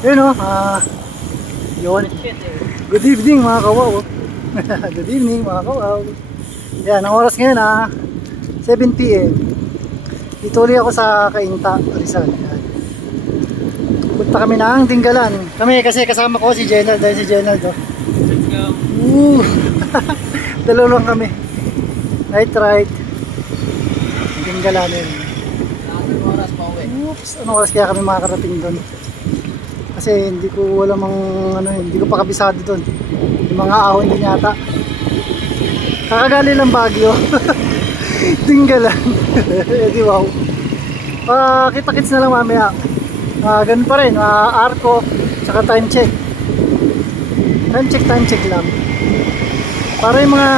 Yun o, yun. Good evening mga kawaw. Good evening mga kawaw. Yan, ang oras ngayon 7 PM. Dito ulit ako sa Cainta, Rizal. Yan. Punta kami ng Tinggalan. Kami kasi kasama ko si Jenald. Dahil si Jenald Let's go. Dalawa lang kami. Night ride. Tinggalan yun. Anong oras pa uwi? Oops, anong oras kaya kami makakarating doon? Kasi hindi ko alam hindi ko pa kabisado doon. Yung mga ahon din yata. Kakagali lang Baguio. Tinggalan. Di wow. Kita-kits na lang mamaya. Ganun pa rin, arco, tsaka time check. Time check lang. Para yung mga...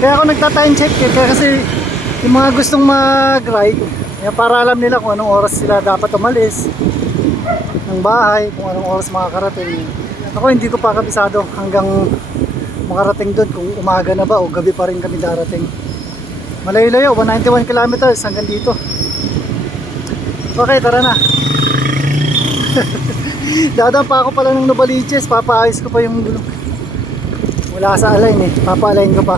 Kaya ako nagta-time check kasi yung mga gustong mag-ride, para alam nila kung anong oras sila dapat umalis ng bahay, kung anong oras makakarating. Ako hindi ko pa kabisado hanggang makarating doon kung umaga na ba o gabi pa rin kami darating. Malayo-layo, 191 kilometers hanggang dito. Okay, tara na. Dadaan pa ako pala ng Novaliches, papaayos ko pa yung gulong. Wala sa align papa-align ko pa.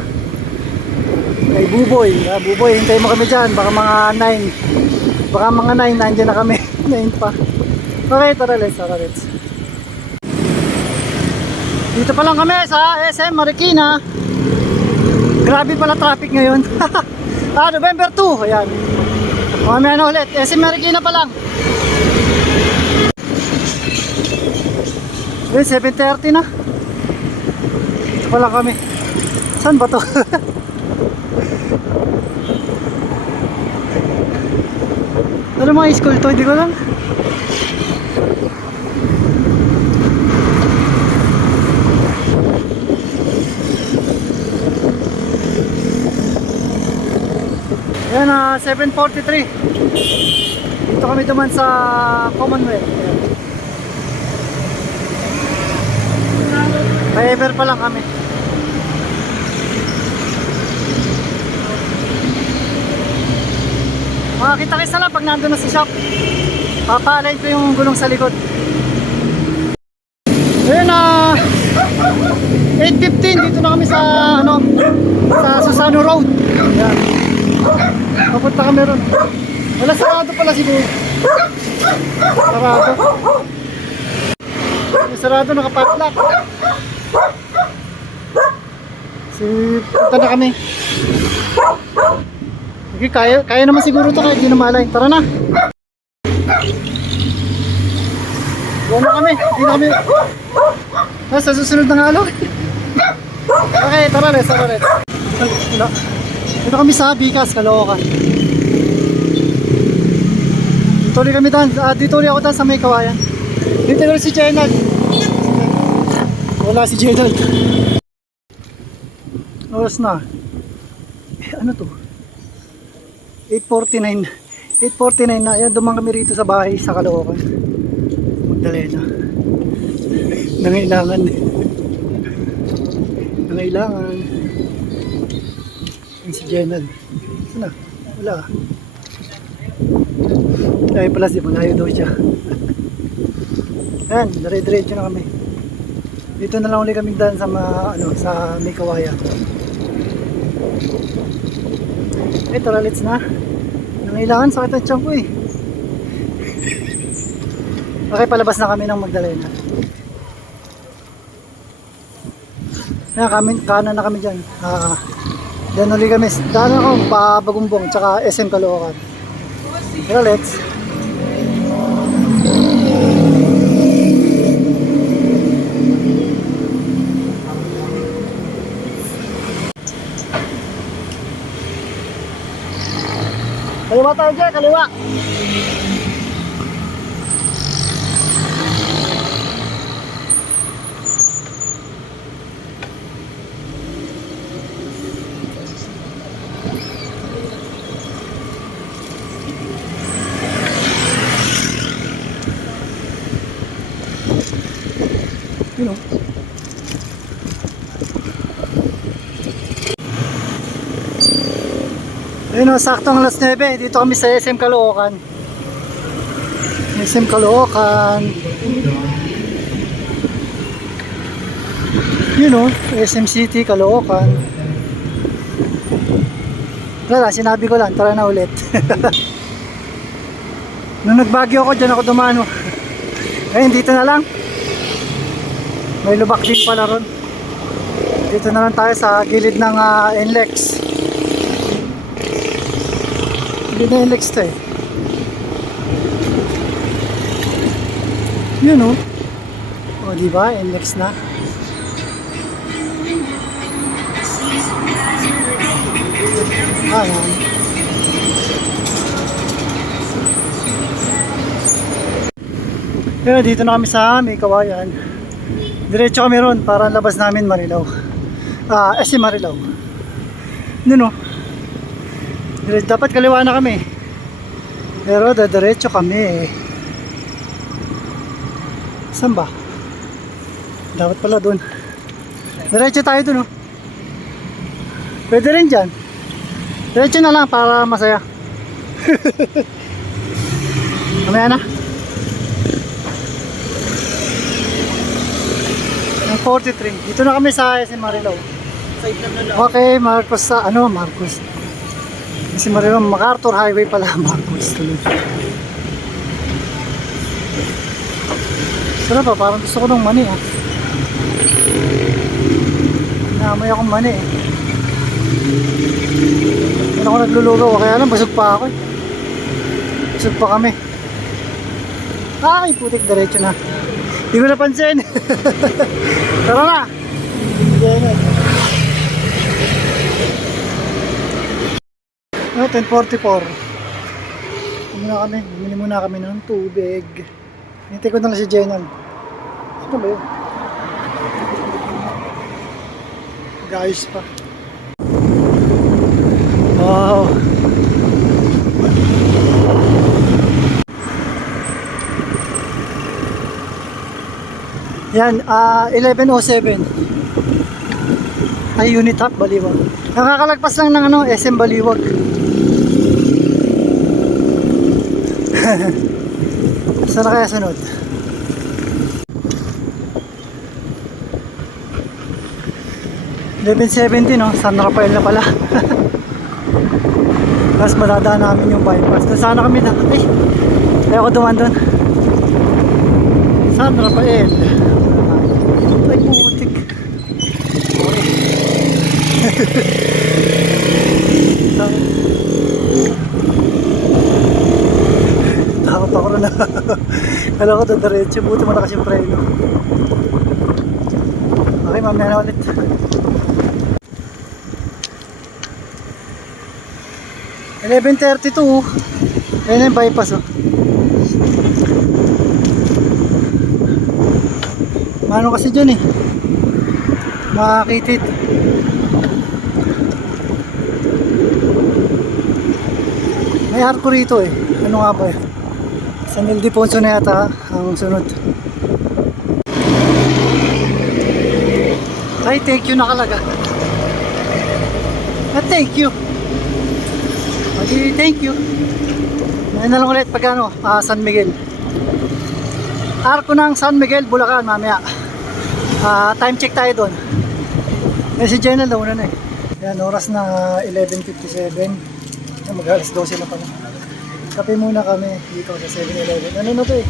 Kay Buboy, Buboy, hintayin mo kami dyan, baka mga 9. Baka mga 9, nandiyan na kami. 9 pa. Okay, tara let's. Dito pa lang kami sa SM Marikina. Grabe pala traffic ngayon. November 2, ayan. Mamaya na ulit, SM Marikina pa lang. 7:30 na. Dito pa lang kami. Saan ba to? Ano mga school to? Hindi ko lang. Ayan, 7:43. Dito kami duman sa Commonwealth. Ever pa lang kami. Makakita-kits na lang pag nandun na sa shop. Papalain ko yung gulong sa likod. Ayun 8:15 dito na kami sa sa Susano Road. Ayan. Papunta kami ron. Wala, sarado pala siguro. Sarado. Sarado, nakapatlak. Punta na kami. Okay, kaya naman siguro ito kahit di na malay. Tara na. Buwan na kami. Hindi na kami. Sa susunod na nga Okay, tara let's. Dito kami sa Bicas, Caloocan. Dito ulit kami dan. Dito ulit ako dan sa may kawayan. Dito ulit si Jenald. Wala si Jenald. Oras na. Ano to? 8:49. 8:49 na. Ayan, dumaan kami rito sa bahay sa Caloocan. Magdalena. Nangailangan. Yung si Jenald. Saan na? Wala. Ay pala si malayo daw siya. Ayan, dire-diretso na kami. Dito na lang ulit kami daan sa sa Mikawaya. Tara, let's na. Nangailangan, sakit ang tiyan ko Okay, palabas na kami ng Magdalena. Ayan, kanan na kami dyan. Dyan ulit kami. Daan ako, Bagumbong, tsaka SM Caloocan. Tara, let's. Kaliwa tayo dyan, kaliwa. You know. Ayun o, saktong alas 9. Dito kami sa SM Caloocan. SM Caloocan. Yun o, SM City, Caloocan. Wala, sinabi ko lang, tara na ulit. Nung nagbagyo ako, dyan ako dumano. Ngayon, dito na lang. May lubak din pala ron. Dito na lang tayo sa gilid ng NLEX. Gilid ng NLEX to eh. Yun o. O, diba? NLEX na. Ayan. Pero dito na kami sa may Kawayan. Diretso kami ron para labas namin Marilao. SM Marilao. Yun o. Dapat kaliwa na kami. Pero diretso kami. Saan ba? Dapat pala doon. Diretso tayo doon o. Pwede rin dyan. Diretso na lang para masaya. Mamaya na. Ang 43. Dito na kami sa SM Marilao. Side lang na lang. Okay, Marcos sa Marcos. SM Marilao, MacArthur Highway pala, Marcos tuloy. Sarap pa, parang gusto ko ng mani ah. Naamoy akong mani eh. Hindi ako naglulugaw, kaya lang busog pa ako eh. Busog pa kami. Ay, putik, diretso na. Hindi ko napansin. Tara na. Ano, 10:44. Bumili muna kami ng tubig. Hintay ko na lang si Jenan. Sino ba yun? Guys pa. Wow. Yan, 11:07. Ay, Unit Hub, Baliwag. Nakakalagpas lang ng SM Baliwag. Saan na kaya sunod? $11.70 no? San Rafael na pala. Tapos madadaan namin yung bypass. Doon sana kami na. Ay ako duman doon. San Rafael. Ay putik. Takot ako na. Kala ko doon diretso. Buti mo na kasi yung preno. Okay, mamaya na ulit. $11.32. Ayan yung bypass oh. Mano kasi dyan eh. Makakitid. May arko rito eh. Ano nga ba eh? San Ildefonso na yata ang sunod. Ay, thank you nakalaga. Thank you. Thank you. Ngayon na lang ulit pag San Miguel. Arko ng San Miguel, Bulacan mamaya. Time check tayo doon. Si Jenna daw na eh. Yan, oras na 11:57. Mag-alas 12 na pala. Kape muna kami dito sa 7-Eleven. Ano na to eh?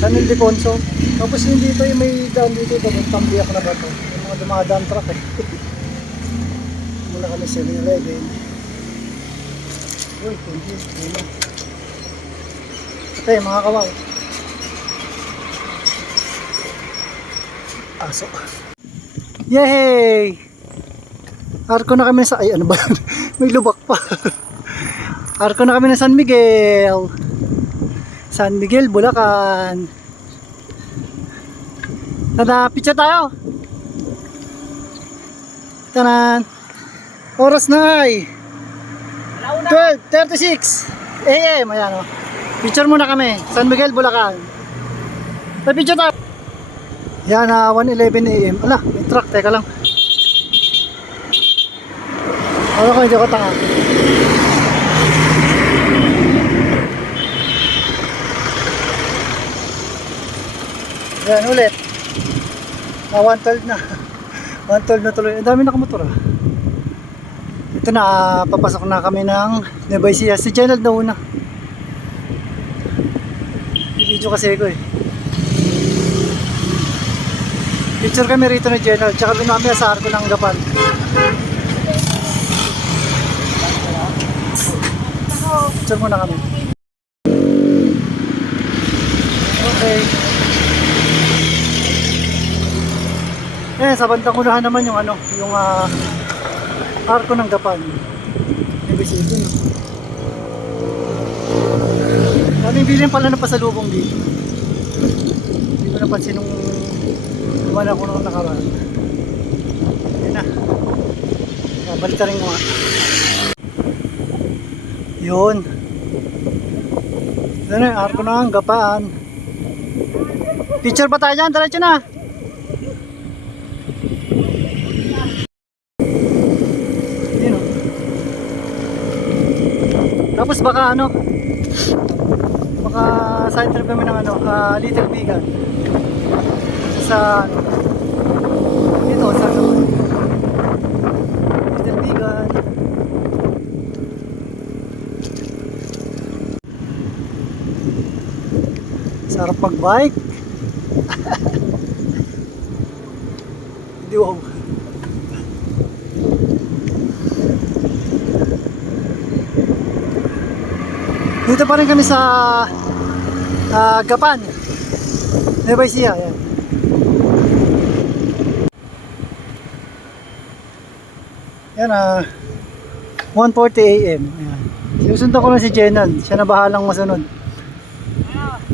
San Ildefonso. Tapos yung dito yung may daan dito. Pambiyak na ba to? Yung mga dumadaan truck eh. Muna kami 7-Eleven. Uy, thank you. Okay, mga kawaw. Aso. Yay! Arko na kami sa... Ay, ano ba yun? May lubak pa. Arko na kami ng San Miguel. San Miguel, Bulacan. Tada, picture tayo. Tanan. Oras na ay 12:36 AM. Ayan o. Picture muna kami. San Miguel, Bulacan. Picture tayo. Yan, 1:11 AM. Ala, may truck. Teka lang. Ano ko, hindi ko tanga. Yan, ulit. 112 na. 112 na tuloy. Ang dami nakamotor ah. Ito na, papasok na kami ng Nueva Ecija. Si Jenald na una. Video kasi ko eh. Picture kami rito ni Jenald. Tsaka doon namin sa arko ng Gapan. Picture muna kami. Okay. Sa bandang unahan naman yung ano, yung arko ng Gapan. Ibig ito no. Daming bilhin pala na pasalubong dito. Hindi ko napansin nung dumaan ako nung nakaraan. Yan na. Balik ka rin ko nga. Yun. Ito na yung arko ng Gapan. Picture pa tayo dyan, diretso na. Yun o. Tapos baka ano, baka side trip kami ng ano, Little Bigan. Sa dito, sa Little Bigan. Sarap mag-bike. Hindi wow. Dito pa rin kami sa Gapan. Nueva Ecija. Yan. Yan 1:40 AM. Yan. Sinusundan ko lang si Jenald. Siya na bahalang masunod.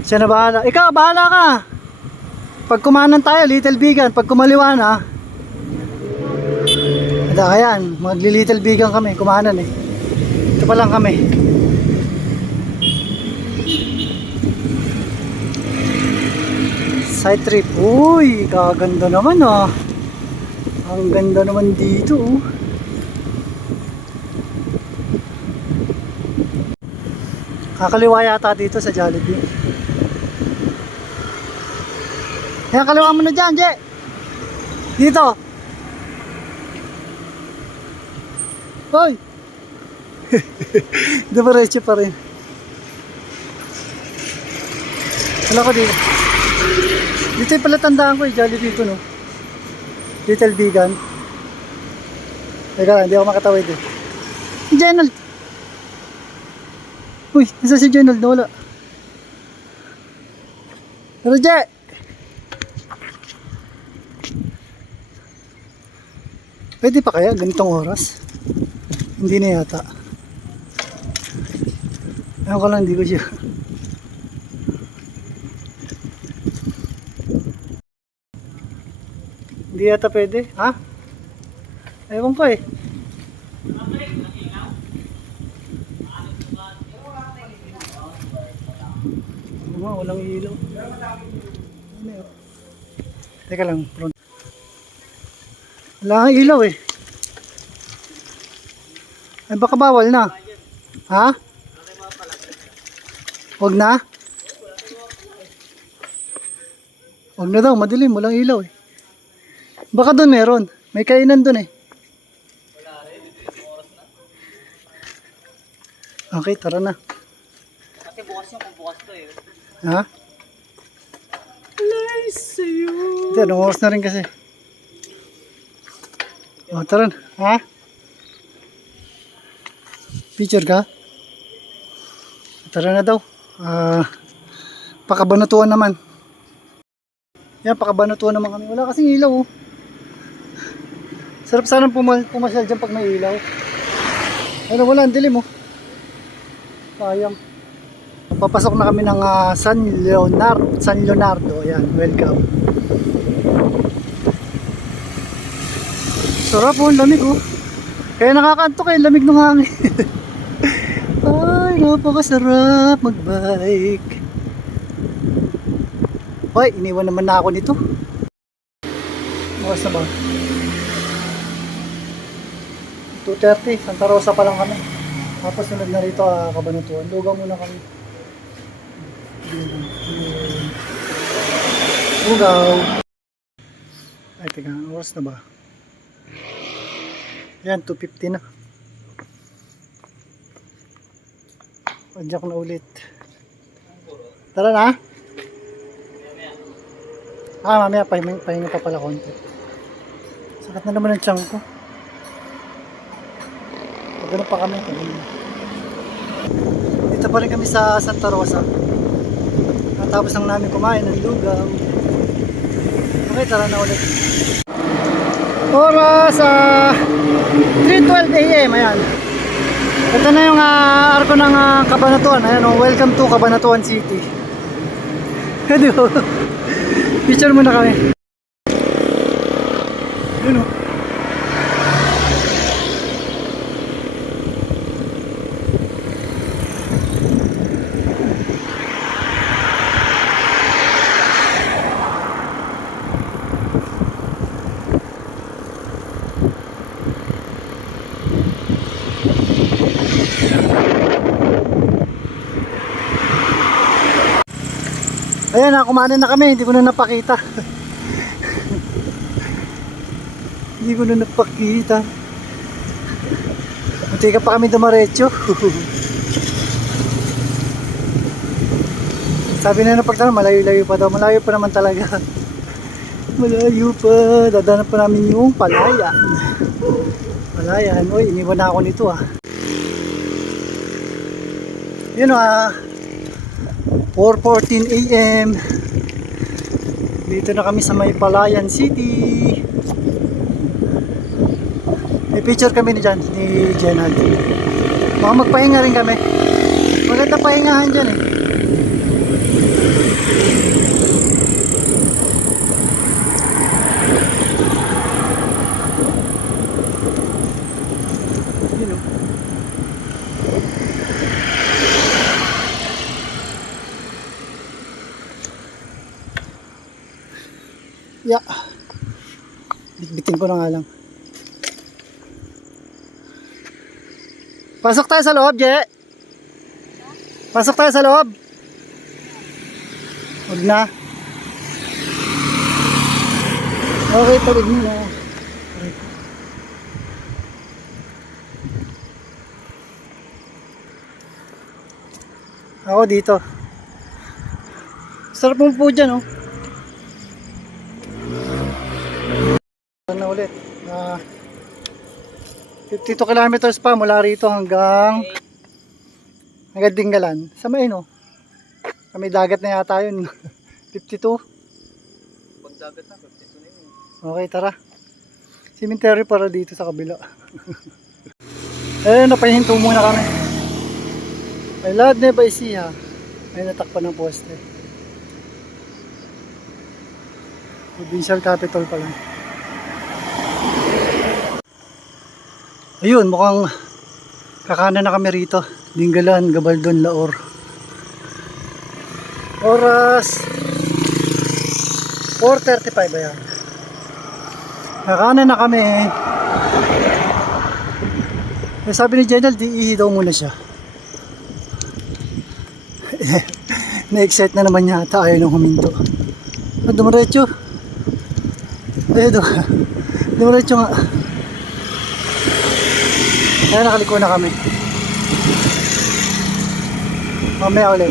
Siya na bahala. Ikaw, bahala ka. Pag kumanan tayo, Little Bigan. Pag kumaliwa na, ayan, magli-Little Bigan kami. Kumanan eh. Ito pa lang kami. Side trip. Uy, kaganda naman ah. Ang ganda naman dito oh. Kakaliwa yata dito sa Jollibee. Yan, kaliwa mo na dyan, Je. Dito. Hoy. Diretso pa rin. Wala ko dito. Dito yung pala tandaan ko eh, Jollibee ko no. Little Bigan. Teka lang, hindi ako makatawid eh. Jenald. Uy, nasa si Jenald? Wala. Pero Je. Pwede pa kaya ganitong oras? Hindi na yata. Ewan ko lang, hindi ko siya. Hindi yata pwede, ha? Ewan ko eh. Walang ilaw. Teka lang, front. Wala kang ilaw eh. Ay baka bawal na. Ha? Wag na? Wag na daw, madilim, walang ilaw eh. Baka doon meron. May kainan doon eh. Okay, tara na. Kasi bukas yung kung bukas to eh. Ha? Hindi, anong oras na rin kasi. O, tara na. Ha? Picture ka? Tara na daw. Pakabanatuan naman. Yan, pakabanatuan naman kami. Wala kasing ilaw oh. Sarap sana pumasyal dyan pag may ilaw. Ano, wala, ang dilim oh. Sayang. Papasok na kami ng San Leonardo. Ayan, welcome. Sarap oh, lamig oh. Kaya nakakantok eh, lamig ng hangin. Ay, napakasarap magbike. Hoy, iniwan naman na ako nito. Oras na ba? 2:30, Santa Rosa pa lang kami. Tapos sunod na rito Cabanatuan. Lugaw muna kami. Lugaw. Ay, teka, oras na ba? Yan, 2:50 na. Padyak na ulit. Tara na. Mamaya pahinga pa pala konti. Sakit na naman ang tiyan ko. Ganun pa kami. Dito pa rin kami sa Santa Rosa. Natapos lang namin kumain ng lugaw. Okay, tara na ulit. Oras 3:12 AM. Ayan. Ito na yung arko ng Cabanatuan. Ayan, welcome to Cabanatuan City. Di ba? Picture muna kami. Yun o. Ayan na, kumain na kami, hindi ko na napakita. Hindi ko na napakita. Munti ka pa kami dumaretso. Sabi na pagtanong, malayo-layo pa daw. Malayo pa naman talaga. Malayo pa. Dadaanan pa namin yung Palayan. Palayan. Uy, iniwan na ako nito Yun 4:14 AM. Dito na kami sa may Palayan City. May picture kami ni Jenald. Baka magpahinga rin kami. Maganda pahingahan dyan Yun o. Yeah. Bitbitin ko na nga lang. Pasok tayo sa loob, Je. Pasok tayo sa loob. Huwag na. Okay, tawid mo na. Ako dito. Sarap mo po dyan, na ulit 52 kilometers pa mula rito hanggang Dinggalan sa may may dagat na yata yun. 52 Pag dagat na, 52 na yun. okay, tara. Cemetery para dito sa kabila. Napahinto muna kami. Ay lahat na ba isiha ay natakpan ng poste. Provincial capital pa lang. Ayun, mukhang kakanan na kami rito. Dinggalan, Gabaldon, Laor. Oras 4:35 ayan. Kakanan na kami. Sabi ni Jenald, iihi daw muna siya. Na-excite na naman yata, ayaw nang huminto. Dumiretso. Dumiretso nga. Kaya nakaliko na kami. Mamaya ulit.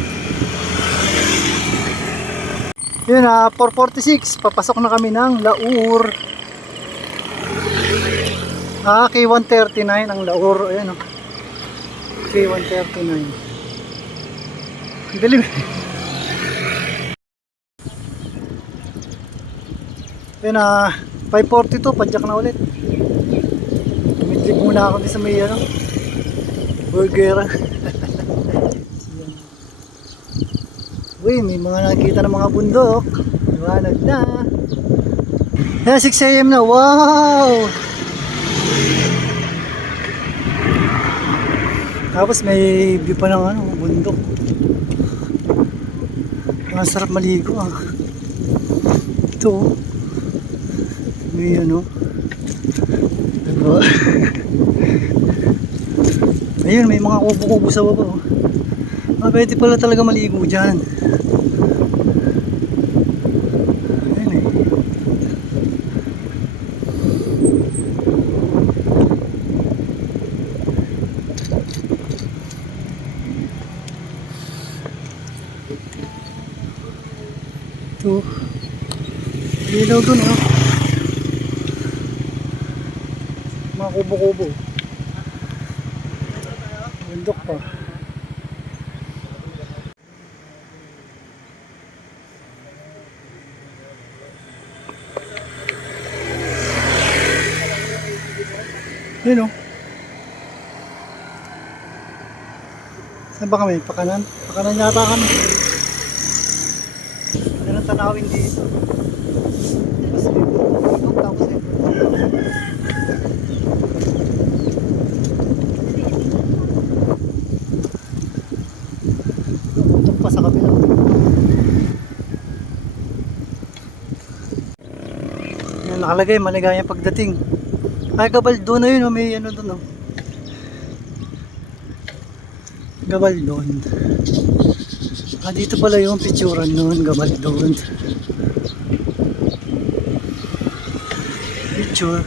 Yun 4:46. Papasok na kami ng Laur. K139 ang Laur. Ayan K139. Ang dilim. Yun 5:42. Padyak na ulit. Medlip muna ako din sa may burger. Uy, may mga nakikita ng mga bundok. Liwanag na. 6 AM na. Wow! Tapos may view pa ng bundok. Ang sarap maligo Ito. May diba? Ayun, may mga kubo-kubo sa baba. Pwede pala talaga maligo dyan. Ayun Malinaw dun, oh. Mga kubo-kubo. Bundok pa. Yun, oh. Saan ba kami? Pakanan? Pakanan yata kami. Ganun tanawin dito. Tapos dito. Tapos dito. Tutok pa sa kabila. Yan, nakalagay, maligayang pagdating. Ay, Gabaldon na yun, oh. May ano dun, oh. Gabaldon. Ah, dito pala yung picturean nun, Gabaldon. Picture.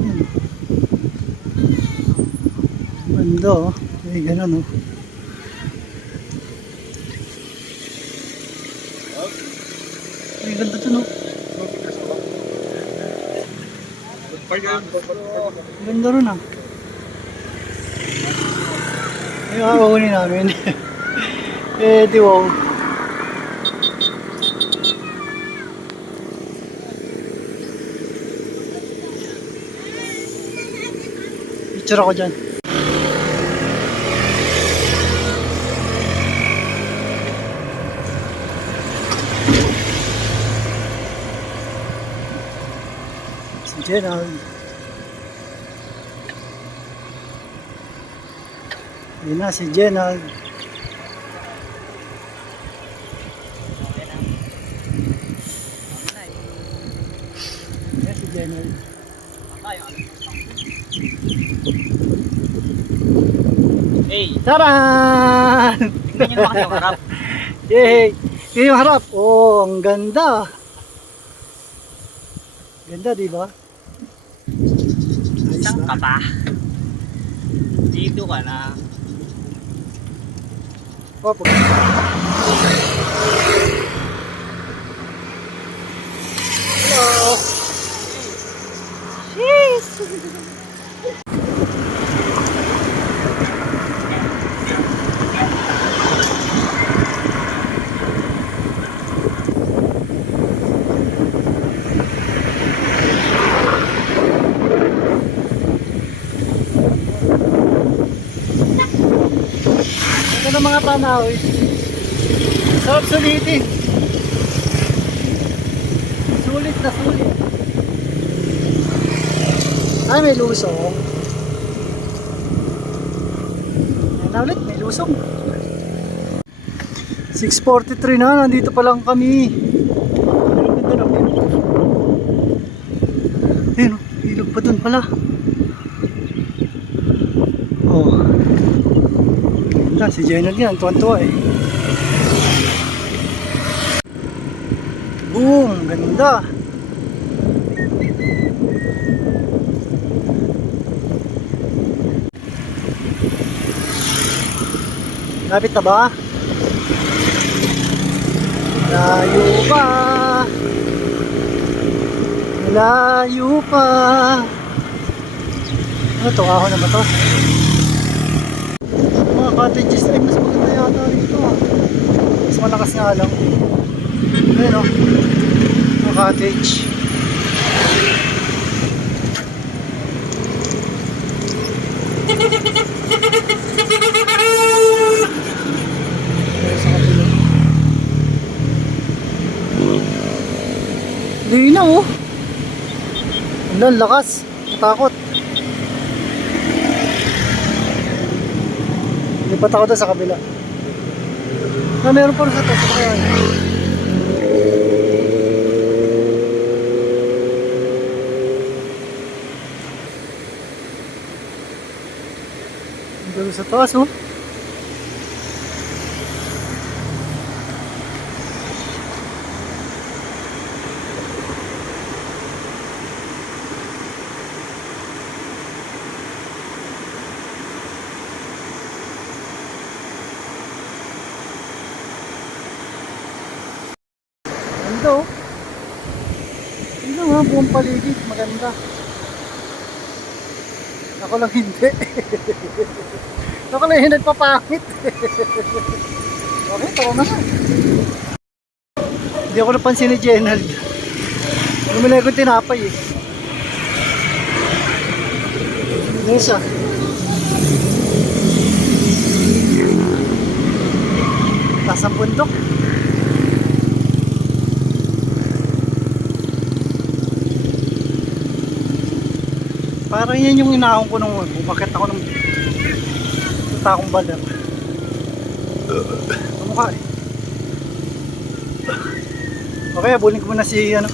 Yan. Banda, oh. May ganun, oh. Ay, ganda dun, oh. Ganda rin, ah. Ay, kakakunin namin. Eh, di wow. Picture ako dyan. Si Jenna. Yun na, si Jenna. Yan si Jenna. Hey, Taran! tingnan nyo naman yung harap. Yay! Yun yung harap. Oh, ang ganda. Ganda, di ba? Ayos Saan ka na. pa? Dito ka na. Oh, pag- Hello! Ito na mga tanawin. Sarap sulitin. Sulit na sulit. Ay, may lusong. Yan na ulit, may lusong. 6:43 na, nandito pa lang kami. Pero ganda na view. Ayun, ilog pa dun pala. Oh. Ganda, si Jenner yan, tuwan-tuwa eh. Boom, ganda. Lapit na ba? Layo pa. Layo pa. Ano to? Ako na ba to? Mga cottages ay mas maganda yata rito, ah. Mas malakas nga lang. Ayun, oh. Mga cottage. Ayun, sa kapila. Linaw, oh. Ang lakas. Natakot. Lipat ako doon sa kabila. Na meron pa rin sa taas. Ayan. Doon sa taas, oh. Ganda oh. Yun nga, buong paligid. Maganda. Ako lang hindi. Ako lang yung nagpapangit. Okay, tara na nga. Hindi ako napansin ni Jenald. Lumilay ko tinapay eh. Nesa. Taas ang bundok. Parang yan yung inaahon ko nung umakit ako ng takong baler. Kamukha eh. Okay, abulin ko muna si ano,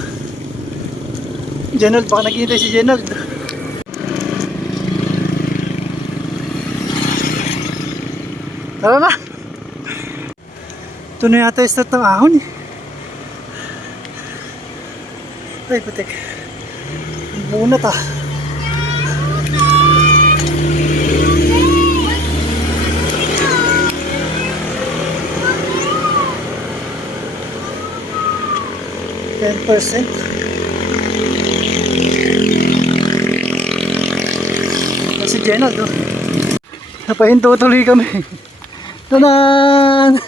Jenald. Baka naghihintay si Jenald. Tara na. Ito na yata yung start ng ahon eh. Ay, putik. Bunat ah. %. Si Jenald oh. Napahinto tuloy kami. Tanan!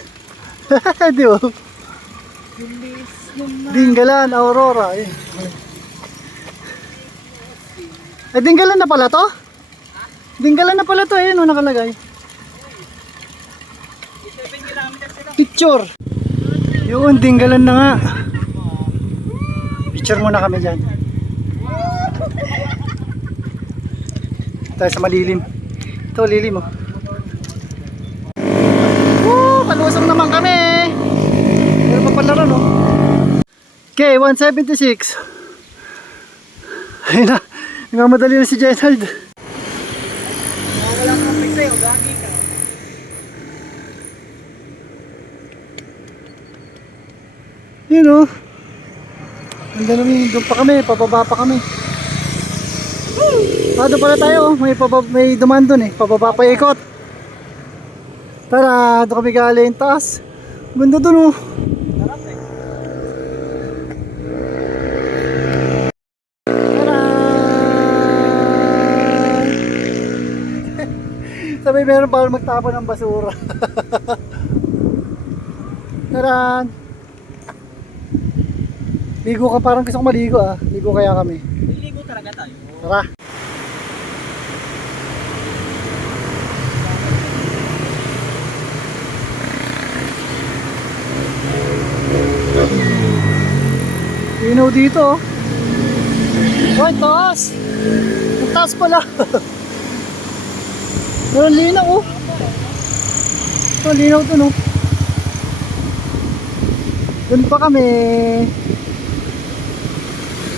Di ba? Dinggalan, Aurora. Eh, Dinggalan na pala to? Dinggalan na pala to eh, no nakalagay. Picture. Yun, Dinggalan na nga. Picture muna kami dyan. Tayo sa malilim. Ito, lilim oh. Palusong naman kami. Pero pa pala ron oh. Okay, 176. Ayun na. Nagmamadali na si Jenald. Wala kang pagtay, o gagi ka. Yun oh. Nandun namin, doon pa kami, pababa pa kami. Doon pala tayo oh. May dumaan doon eh. Pababa pa ikot. Tara, doon kami galing taas. Ganda doon oh. Tara! Sabi meron pa magtapon ng basura. Tara! Ligo ka, parang gusto ko maligo ah. Ligo kaya kami. Ligo talaga tayo. Tara! Linaw dito oh. Ay, taas! Ang taas pala. Pero linaw oh. Ito, linaw dun oh. Dun pa kami.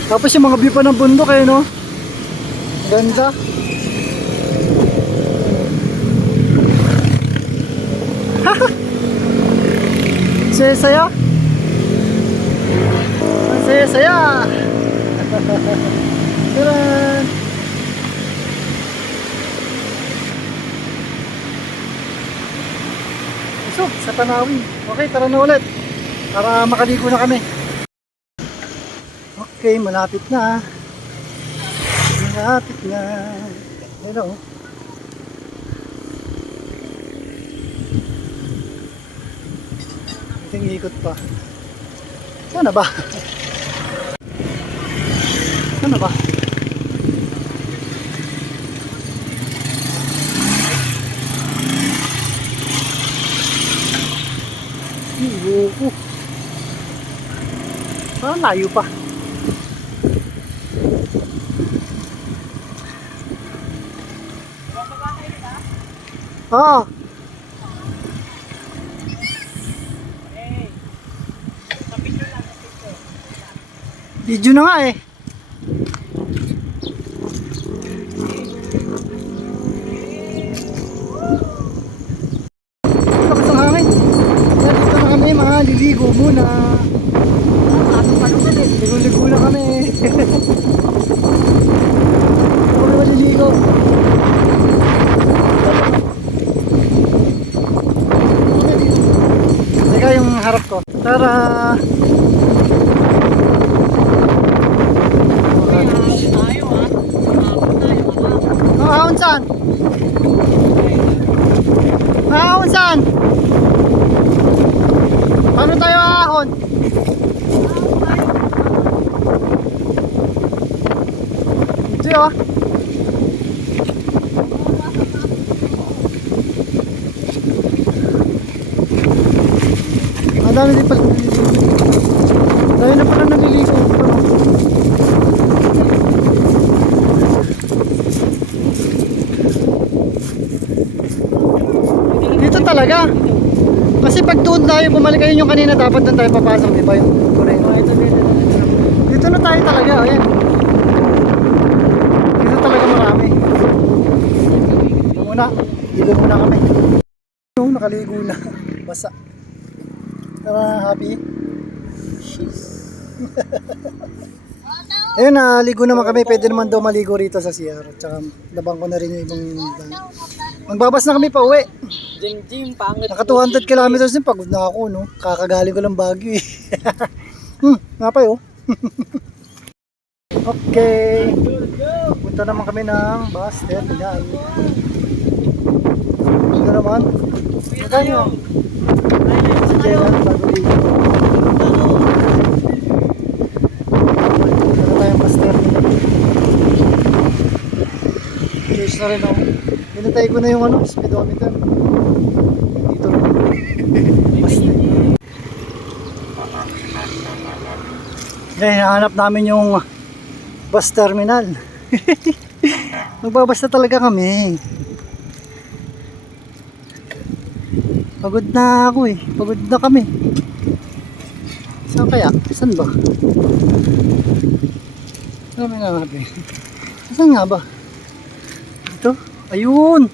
Tapos yung mga view pa ng bundok eh no. Ganda. Saya-saya. Saya-saya. Tara. So, sa Tanawin. Okay, tara na ulit. Para makaligo na kami. Okay, malapit na. Malapit na. Hello. Iting ikot pa. Sana ba? Sana ba? Iyoko. Parang layo pa. Oo. Video na nga eh. Lakas ng hangin. Dito na kami mga liligo muna. Ligo-ligo na kami. Ito kami maliligo. Teka yung harap ko. Tara! Tayo ah. Umabot tayo. Ahon saan? Ahon saan? Paano tayo ahon? Ito yun. Madami din pala naliligo. Dahil na pala naliligo. Dito talaga. Kasi pag doon tayo bumalik ayun yung kanina dapat doon tayo papasok, di ba yung Correo? Dito na tayo talaga, ayan. Dito talaga marami. Dito muna, dito muna kami. Yung nakaligo na, basa. Tara, happy? Ayun, naligo naman kami. Pwede naman daw maligo rito sa CR. Tsaka labang ko na rin yung ibang... Magbabas na kami pa uwi. Jim, pangit. Naka 200 kilometers din, pagod na ako, no? Kakagaling ko lang Baguio, eh. Napay, oh. Okay. Punta naman kami ng bus terminal. Ito naman. Magkano? Si Jenna, bago dito. Punta na tayong bus terminal. Cheers na rin ako. Pinatay ko na yung ano, speedometer. Dito lang. Bus terminal. Ngayon, hinahanap namin yung bus terminal. Magbabas na talaga kami. Pagod na ako eh. Pagod na kami. Saan kaya? Saan ba? Saan may nakabi? Saan nga ba? Dito? Ayun!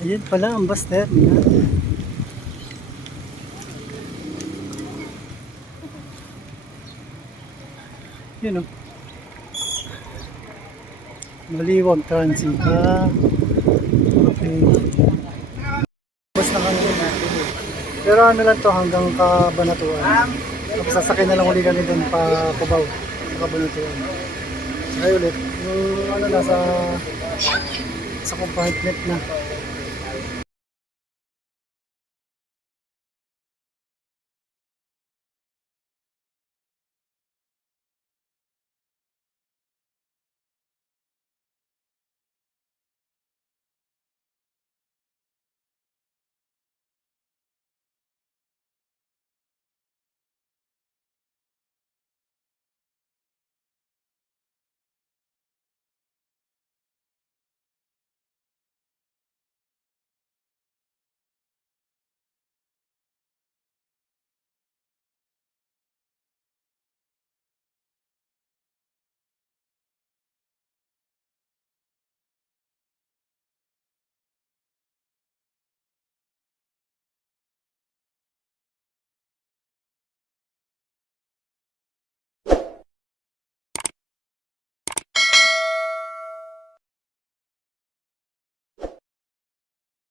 Ayun pala ang bus terminal. Yun o. Maliwag transit. Okay. Bus na kami. Pero ano lang to hanggang Kabanatuan. Tapos sasakay na lang uli kami dun pa Cubao. Sa Kabanatuan. Saka ulit. Yung ano na sa compartment na.